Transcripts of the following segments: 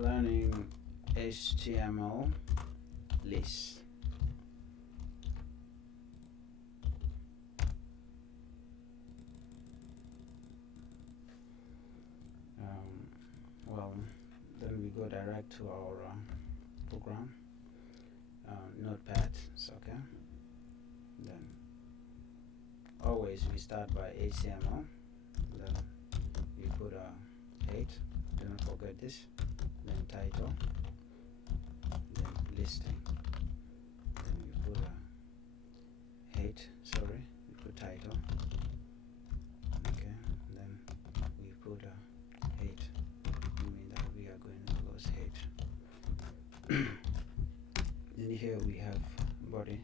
learning HTML list. Well, then we go direct to our program, notepad. It's okay. Then always we start by HTML. Then we put a 8. Do not forget this. Then title. Then listing. Then we put a 8. Sorry, we put title. Okay. Then we put a 8. I mean that we are going to close 8. Then here we have body.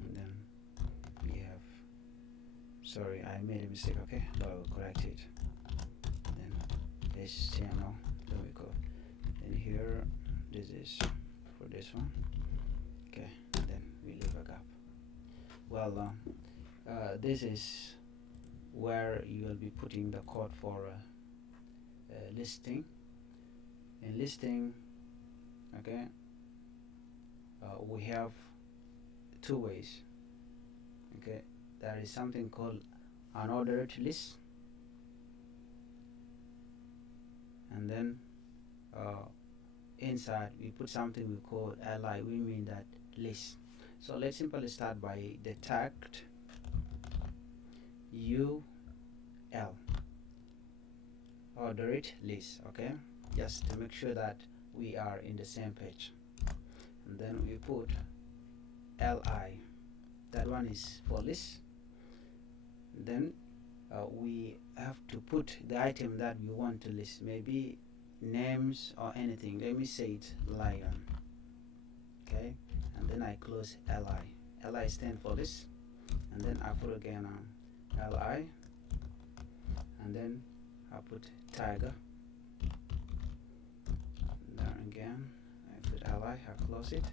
And then we have, sorry, I made a mistake, okay, but I will correct it. Then HTML, there we go. And here, this is for this one. Okay, then we leave a gap. Well, this is where you will be putting the code for listing. In listing, okay, we have 2 ways. Okay, there is something called unordered list, and then inside we put something we call li. We mean that list. So let's simply start by the tag ul ordered list. Okay, just to make sure that we are in the same page. And then we put li. That one is for list. Then we have to put the item that we want to list, maybe names or anything. Let me say it lion. Okay, and then I close li. Li stand for list, and then I put again li, and then I put tiger. And then again I put li, I close it,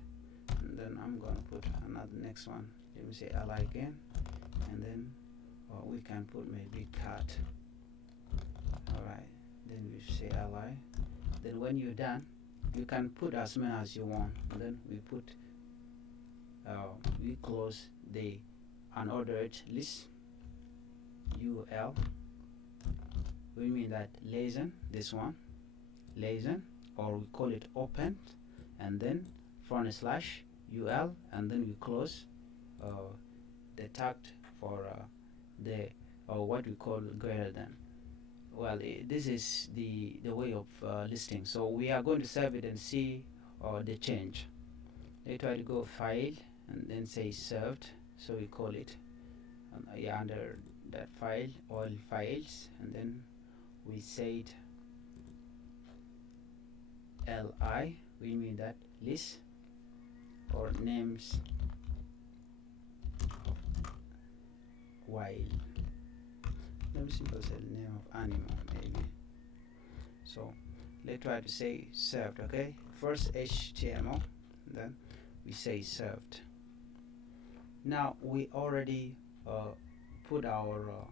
and then I'm gonna put another next one. Let me say li again, and then we can put maybe cat. Alright, then we say li. Then when you're done, you can put as many as you want. And then we put we close the unordered list ul. We mean that lesson, this one lesson, or we call it open, and then /ul, and then we close the tag for the what we call greater than. Well, this is the way of listing. So we are going to save it and see the change. Let's try to go file and then say served. So we call it yeah, under that file, all files, and then we said li. We mean that list or names of wild. Let me simply say the name of animal maybe. So let's try to say served. Okay, first HTML, then we say served. Now we already put our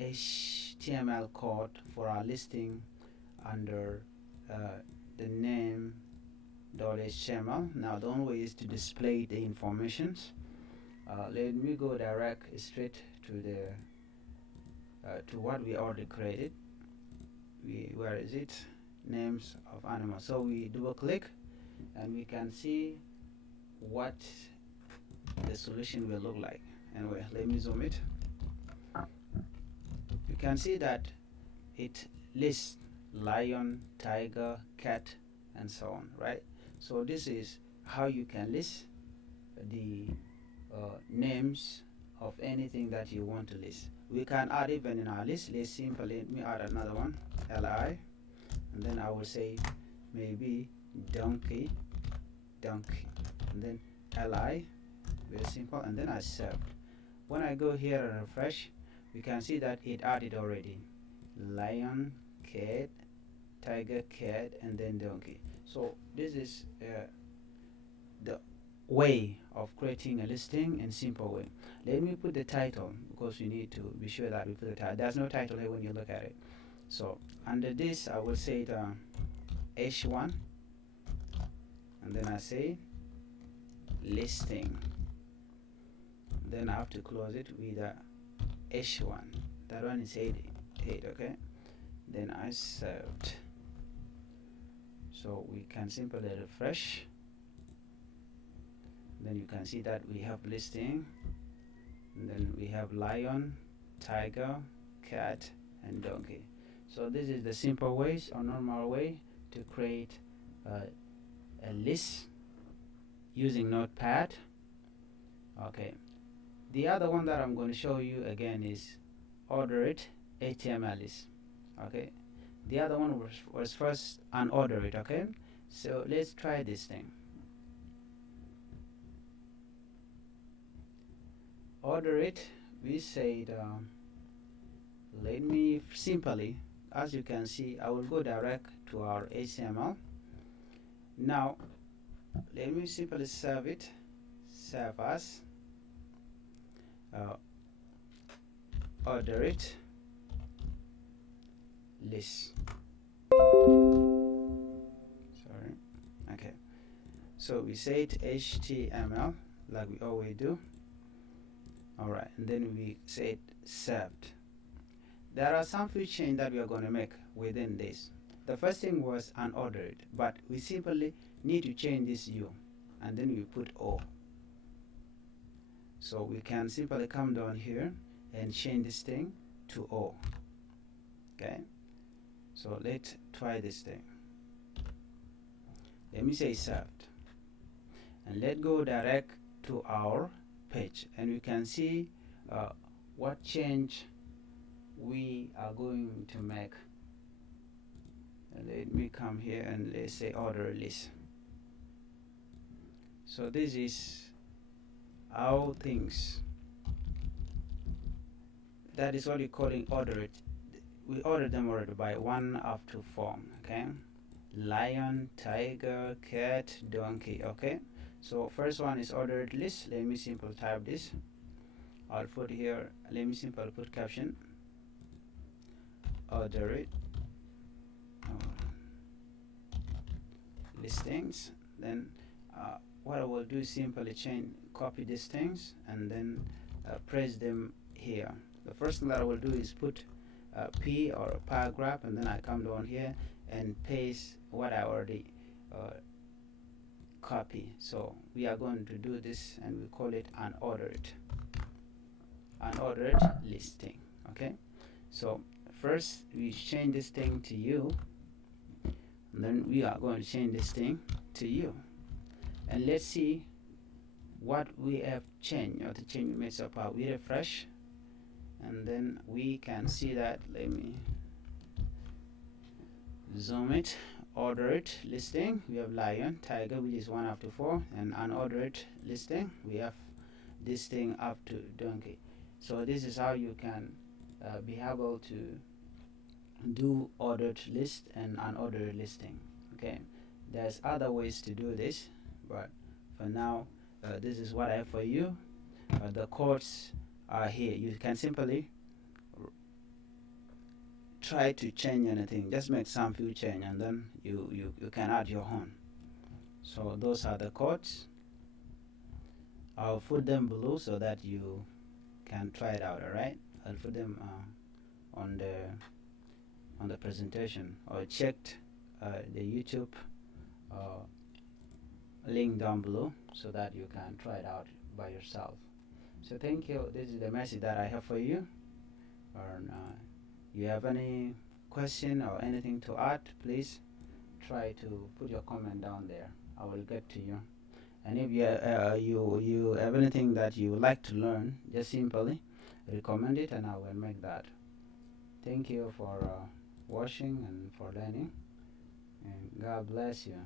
HTML code for our listing under the name.html. Now the only way is to display the informations. Let me go direct straight to the to what we already created. Where is it? Names of animals. So we double click and we can see what the solution will look like. Anyway, let me zoom it. You can see that it lists lion, tiger, cat, and so on, right? So this is how you can list the names of anything that you want to list. We can add even in our list. Let's simply let me add another one, li, and then I will say maybe donkey, and then li, very simple, and then I serve. When I go here and refresh, we can see that it added already lion, cat, tiger, cat, and then donkey. So this is the way of creating a listing in simple way. Let me put the title because we need to be sure that we put the title. There's no title here when you look at it. So under this I will say the h1, and then I say listing, then I have to close it with a h1. That one is 8, okay. Then I saved. So we can simply refresh. Then you can see that we have listing, and then we have lion, tiger, cat, and donkey. So this is the simple ways or normal way to create a list using Notepad. Okay, the other one that I'm going to show you again is ordered HTML list. Okay, the other one was first unordered. Okay, so let's try this thing. Order it, we said let me simply, as you can see, I will go direct to our HTML. Now let me simply save it, save as order it list. Sorry. Okay, so we said HTML like we always do. Alright, and then we said saved. There are some few changes that we are going to make within this. The first thing was unordered, but we simply need to change this U, and then we put O. So we can simply come down here and change this thing to O. Okay, so let's try this thing. Let me say saved, and let's go direct to our page, and we can see what change we are going to make. And let me come here and let's say order list. So this is how things, that is what we call in ordered. We ordered them already by 1 up to 4. Okay, lion, tiger, cat, donkey. Okay, so first one is ordered list. Let me simply type this. I'll put here, let me simply put caption order it listings. Then what I will do is simply copy these things and then press them here. The first thing that I will do is put P or a paragraph, and then I come down here and paste what I already copy. So we are going to do this, and we call it unordered listing. Okay, so first we change this thing to you, and then we are going to change this thing to you, and let's see what we have changed, or the change we made so far. We refresh, and then we can see that. Let me zoom it. Ordered listing, we have lion, tiger, which is 1 up to 4, and unordered listing, we have this thing up to donkey. So this is how you can be able to do ordered list and unordered listing. Okay, there's other ways to do this, but for now this is what I have for you. The codes are here. You can simply try to change anything, just make some few change, and then you can add your own. So those are the codes. I'll put them below so that you can try it out. Alright, I'll put them on the presentation, or checked the YouTube link down below so that you can try it out by yourself. So thank you. This is the message that I have for you. Or you have any question or anything to add, please try to put your comment down there. I will get to you. And if you have anything that you would like to learn, just simply recommend it and I will make that. Thank you for watching and for learning, and God bless you.